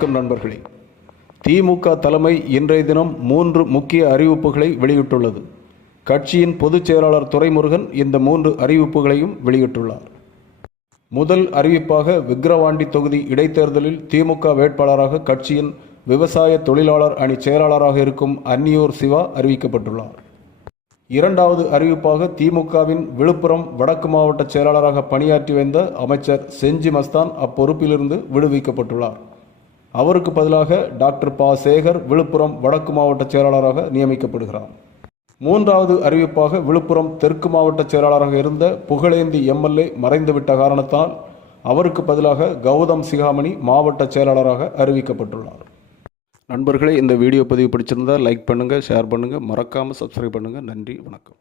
வணக்கம் நண்பர்களே. திமுக தலைமை இன்றைய தினம் 3 முக்கிய அறிவிப்புகளை வெளியிட்டுள்ளது. கட்சியின் பொதுச் செயலாளர் துரைமுருகன் இந்த 3 அறிவிப்புகளையும் வெளியிட்டுள்ளார். முதல் அறிவிப்பாக விக்கிரவாண்டி தொகுதி இடைத்தேர்தலில் திமுக வேட்பாளராக கட்சியின் விவசாய தொழிலாளர் அணி செயலாளராக இருக்கும் அன்னியூர் சிவா அறிவிக்கப்பட்டுள்ளார். இரண்டாவது அறிவிப்பாக திமுகவின் விழுப்புரம் வடக்கு மாவட்ட செயலாளராக பணியாற்றி வந்த அமைச்சர் செஞ்சி மஸ்தான் அப்பொறுப்பிலிருந்து விடுவிக்கப்பட்டுள்ளார். அவருக்கு பதிலாக டாக்டர் ப. சேகர் விழுப்புரம் வடக்கு மாவட்ட செயலாளராக நியமிக்கப்படுகிறார். மூன்றாவது அறிவிப்பாக விழுப்புரம் தெற்கு மாவட்ட செயலாளராக இருந்த புகழேந்தி எம்எல்ஏ மறைந்துவிட்ட காரணத்தால் அவருக்கு பதிலாக கௌதம் சிகாமணி மாவட்ட செயலாளராக அறிவிக்கப்பட்டுள்ளார். நண்பர்களே, இந்த வீடியோ பதிவு பிடிச்சிருந்தால் லைக் பண்ணுங்கள், ஷேர் பண்ணுங்கள், மறக்காமல் சப்ஸ்கிரைப் பண்ணுங்கள். நன்றி, வணக்கம்.